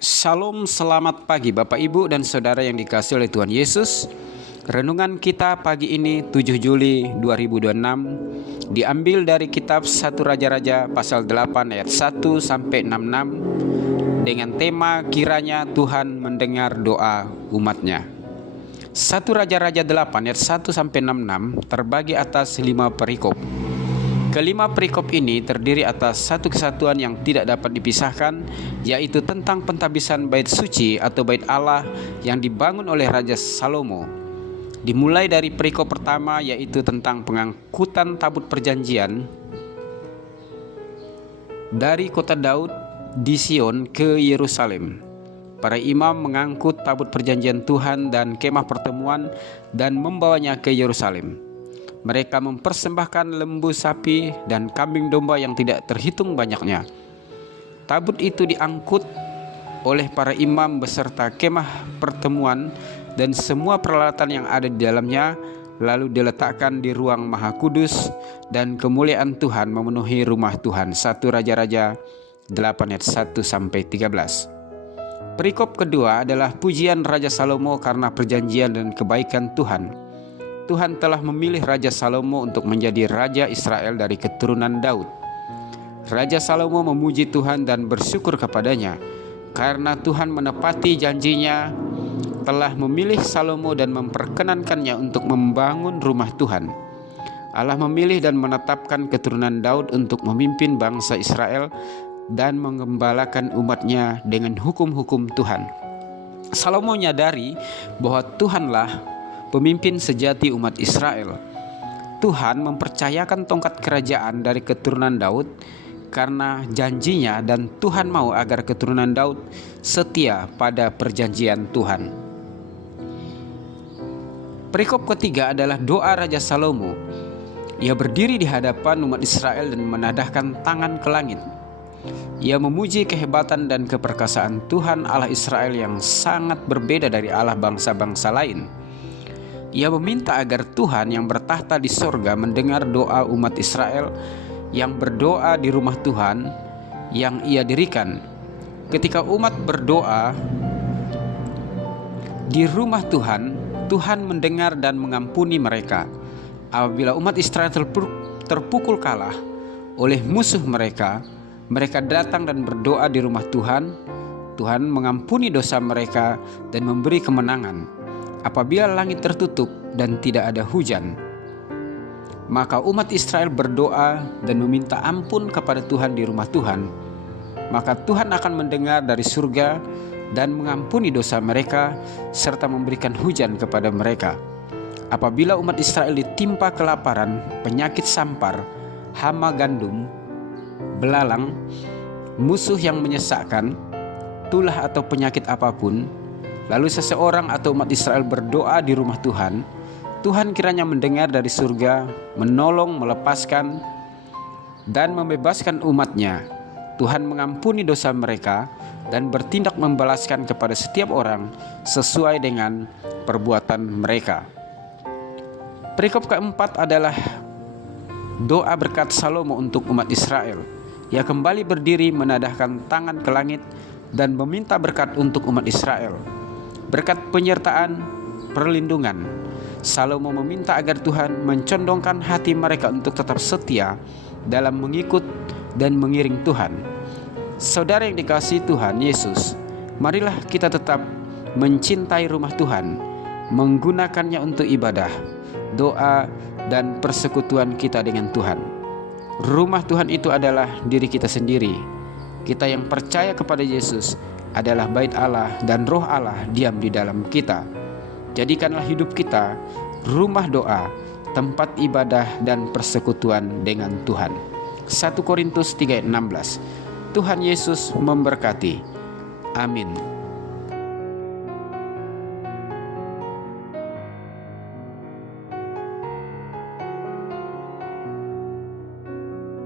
Shalom, selamat pagi Bapak Ibu dan Saudara yang dikasihi oleh Tuhan Yesus. Renungan kita pagi ini 7 Juli 2026 diambil dari kitab 1 Raja-Raja pasal 8 ayat 1 sampai 66 dengan tema kiranya Tuhan mendengar doa umatnya. 1 Raja-Raja 8 ayat 1 sampai 66 terbagi atas 5 perikop. Kelima perikop ini terdiri atas satu kesatuan yang tidak dapat dipisahkan, yaitu tentang pentabisan bait suci atau bait Allah yang dibangun oleh Raja Salomo. Dimulai dari perikop pertama, yaitu tentang pengangkutan tabut perjanjian dari kota Daud di Sion ke Yerusalem. Para imam mengangkut tabut perjanjian Tuhan dan kemah pertemuan dan membawanya ke Yerusalem. Mereka mempersembahkan lembu sapi dan kambing domba yang tidak terhitung banyaknya. Tabut itu diangkut oleh para imam beserta kemah pertemuan dan semua peralatan yang ada di dalamnya, lalu diletakkan di ruang Maha Kudus, dan kemuliaan Tuhan memenuhi rumah Tuhan. 1 Raja-Raja 8 ayat 1 sampai 13. Perikop kedua adalah pujian Raja Salomo karena perjanjian dan kebaikan Tuhan. Tuhan telah memilih Raja Salomo untuk menjadi Raja Israel dari keturunan Daud. Raja Salomo memuji Tuhan dan bersyukur kepadanya karena Tuhan menepati janjinya, telah memilih Salomo dan memperkenankannya untuk membangun rumah Tuhan. Allah memilih dan menetapkan keturunan Daud untuk memimpin bangsa Israel dan mengembalakan umatnya dengan hukum-hukum Tuhan. Salomo menyadari bahwa Tuhanlah pemimpin sejati umat Israel. Tuhan mempercayakan tongkat kerajaan dari keturunan Daud karena janjinya, dan Tuhan mau agar keturunan Daud setia pada perjanjian Tuhan. Perikop ketiga adalah doa Raja Salomo. Ia berdiri di hadapan umat Israel dan menadahkan tangan ke langit. Ia memuji kehebatan dan keperkasaan Tuhan Allah Israel yang sangat berbeda dari Allah bangsa-bangsa lain. Ia meminta agar Tuhan yang bertahta di sorga mendengar doa umat Israel yang berdoa di rumah Tuhan yang ia dirikan. Ketika umat berdoa di rumah Tuhan, Tuhan mendengar dan mengampuni mereka. Apabila umat Israel terpukul kalah oleh musuh mereka, mereka datang dan berdoa di rumah Tuhan. Tuhan mengampuni dosa mereka dan memberi kemenangan. Apabila langit tertutup dan tidak ada hujan, maka umat Israel berdoa dan meminta ampun kepada Tuhan di rumah Tuhan, maka Tuhan akan mendengar dari surga dan mengampuni dosa mereka serta memberikan hujan kepada mereka. Apabila umat Israel ditimpa kelaparan, penyakit sampar, hama gandum, belalang, musuh yang menyesakkan, tulah atau penyakit apapun, lalu seseorang atau umat Israel berdoa di rumah Tuhan, Tuhan kiranya mendengar dari surga, menolong, melepaskan, dan membebaskan umatnya. Tuhan mengampuni dosa mereka dan bertindak membalaskan kepada setiap orang sesuai dengan perbuatan mereka. Perikop keempat adalah doa berkat Salomo untuk umat Israel. Ia kembali berdiri menadahkan tangan ke langit dan meminta berkat untuk umat Israel. Berkat penyertaan, perlindungan, Salomo meminta agar Tuhan mencondongkan hati mereka untuk tetap setia dalam mengikut dan mengiring Tuhan. Saudara yang dikasihi Tuhan Yesus, marilah kita tetap mencintai rumah Tuhan, menggunakannya untuk ibadah, doa, dan persekutuan kita dengan Tuhan. Rumah Tuhan itu adalah diri kita sendiri. Kita yang percaya kepada Yesus adalah bait Allah dan roh Allah diam di dalam kita. Jadikanlah hidup kita rumah doa, tempat ibadah dan persekutuan dengan Tuhan. 1 Korintus 3:16. Tuhan Yesus memberkati. Amin.